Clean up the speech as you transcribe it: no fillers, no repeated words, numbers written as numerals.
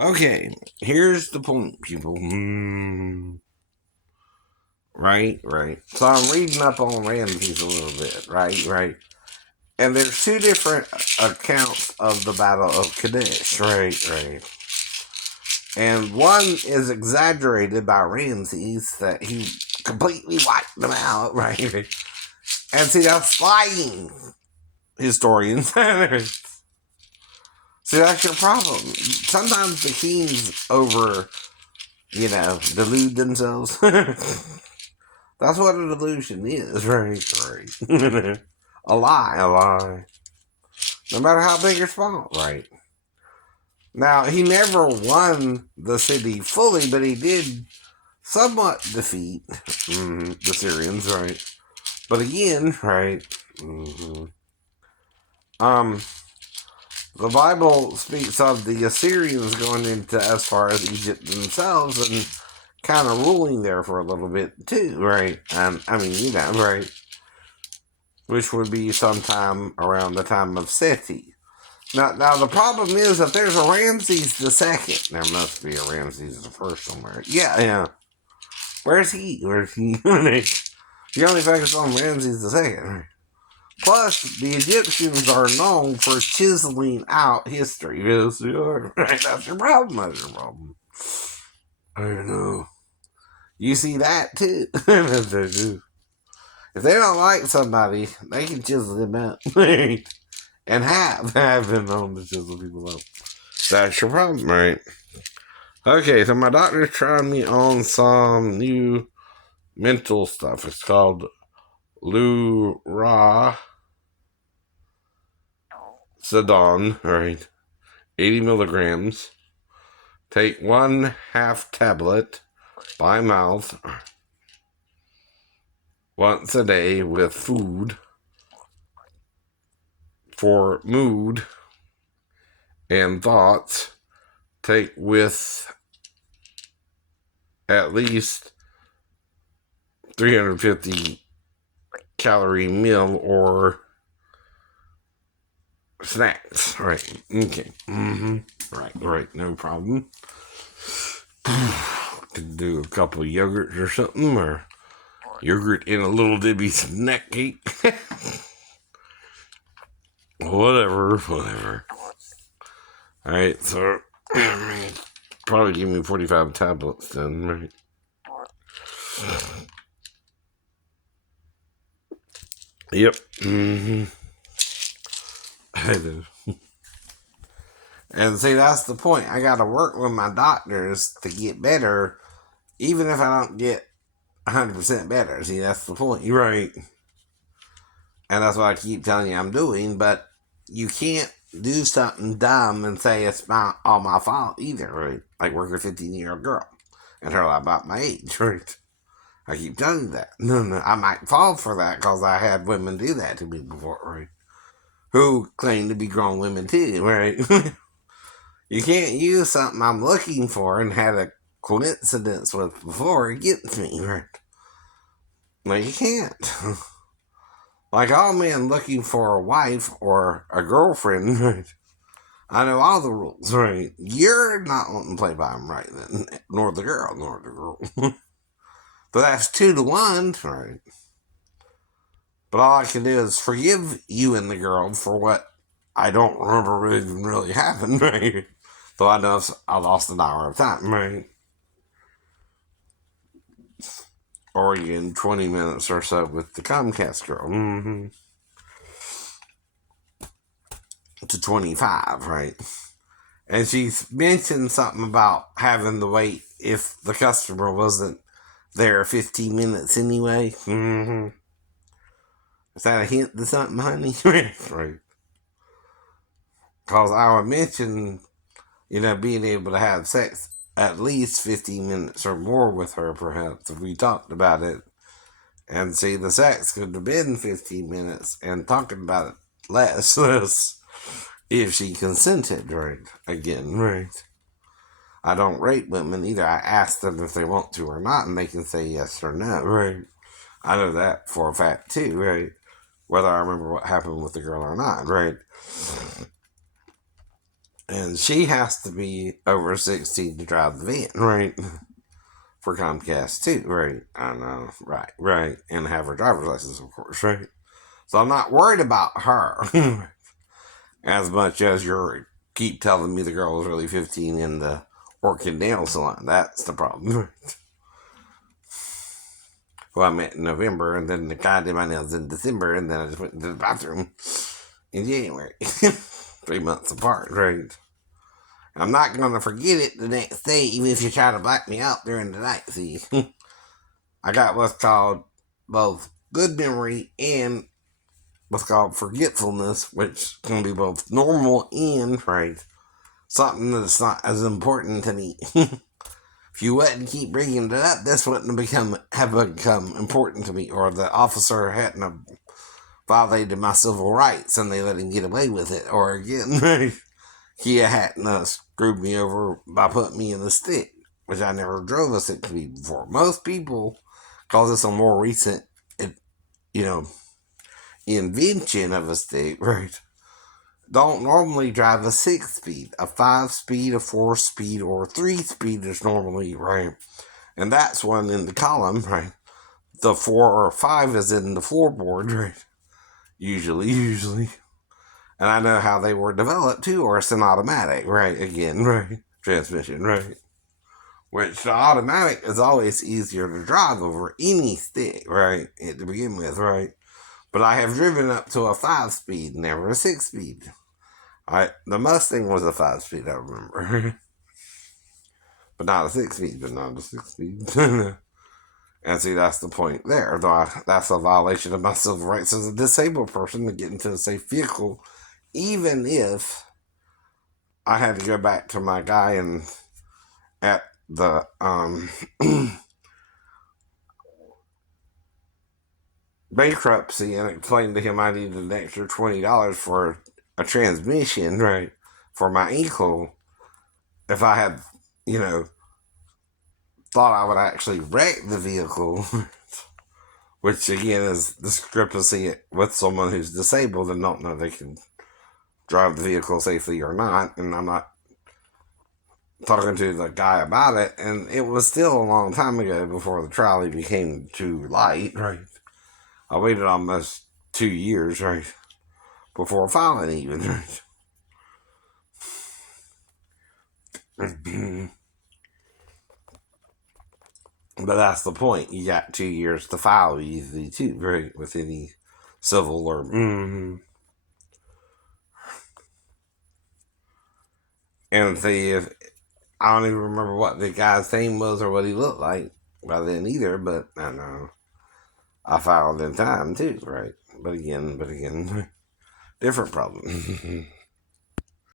Okay, here's the point, people. Right. So I'm reading up on Ramses a little bit, right. And there's two different accounts of the Battle of Kadesh, right. And one is exaggerated by Ramses that he completely wiped them out, right? And see, that's lying, historians. See, that's your problem. Sometimes the kings delude themselves. That's what a delusion is, right. A lie. No matter how big or small, right. Now, he never won the city fully, but he did somewhat defeat the Syrians, right. But again, right. Um, the Bible speaks of the Assyrians going into as far as Egypt themselves and kind of ruling there for a little bit too, right? Right? Which would be sometime around the time of Seti. Now the problem is that there's a Ramses the Second. There must be a Ramses the First somewhere. Yeah. Where's he? You only focus on Ramses the Second. Plus, the Egyptians are known for chiseling out history. Yes, right. That's your problem. I know. You see that too. If they don't like somebody, they can chisel them out. And have been known to chisel people out. That's your problem, right? Okay, so my doctor's trying me on some new mental stuff. It's called Lurasidone, right? 80 milligrams. Take 1/2 tablet by mouth once a day with food. For mood and thoughts, take with at least 350 calorie meal or snacks. Right. Okay. Right. No problem. Could do a couple of yogurts or something, or yogurt in a little Debbie snack cake. Whatever. Alright, so probably give me 45 tablets then, right? Yep. I do. And see, that's the point. I gotta work with my doctors to get better, even if I don't get 100% better. See, that's the point. You're right. And that's what I keep telling you I'm doing, but you can't do something dumb and say it's all my fault either, right? Like work with a 15-year-old girl and her about my age, right? I keep telling you that. No, I might fall for that because I had women do that to me before, right? Who claim to be grown women too, right? You can't use something I'm looking for and had a coincidence with before against me, right? No, you can't. Like all men looking for a wife or a girlfriend, right? I know all the rules, right? You're not wanting to play by them, right? Then, nor the girl. But that's 2-1, right? But all I can do is forgive you and the girl for what I don't remember even really happened, right? Though I know I lost an hour of time, right? Or again, 20 minutes or so with the Comcast girl. To 25, right? And she mentioned something about having to wait if the customer wasn't there 15 minutes anyway. Is that a hint to something, honey? Right. Because I would mention, being able to have sex at least 15 minutes or more with her, perhaps, if we talked about it. And see, the sex could have been 15 minutes and talking about it less if she consented, right? Again, right. I don't rate women either. I ask them if they want to or not, and they can say yes or no, right? I know that for a fact too, right? Whether I remember what happened with the girl or not, right? And she has to be over 16 to drive the van, right? For Comcast too, right? I know, right. And have her driver's license, of course, right? So I'm not worried about her as much as you keep telling me the girl was really 15 in the Orchid Nail Salon. That's the problem. Well, I met in November, and then the guy did my nails in December, and then I just went into the bathroom in January. 3 months apart, right? I'm not going to forget it the next day, even if you try to black me out during the night. See, I got what's called both good memory and what's called forgetfulness, which can be both normal and, right, something that's not as important to me. If you wouldn't keep bringing it up, this wouldn't have become important to me, or the officer hadn't violated my civil rights and they let him get away with it, or again, he hadn't screwed me over by putting me in the stick, which I never drove a stick to be before. Most people call this a more recent, you know, invention of a stick, right? Don't normally drive a 6-speed. A 5-speed, a 4-speed, or a 3-speed is normally, right? And that's one in the column, right? The 4 or 5 is in the floorboard, right? Usually. And I know how they were developed too, or it's an automatic, right? Again, right? Transmission, right? Which the automatic is always easier to drive over any stick, right? To begin with, right? But I have driven up to a 5-speed, never a 6-speed. The Mustang was a 5-speed, I remember. But not a 6-speed, but not a 6-speed. And see, that's the point there. That's a violation of my civil rights as a disabled person to get into a safe vehicle, even if I had to go back to my guy and at the bankruptcy and explain to him I needed an extra $20 for a transmission, right, for my ankle. If I had, thought I would actually wreck the vehicle, which again is discrepancy with someone who's disabled and don't know they can drive the vehicle safely or not. And I'm not talking to the guy about it, and it was still a long time ago before the trial became too light, right? I waited almost 2 years, right, before filing even, right? But that's the point. You got 2 years to file easily too, right? With any civil or and see if I don't even remember what the guy's name was or what he looked like by then either. But I know I filed in time too, right? But again, different problem.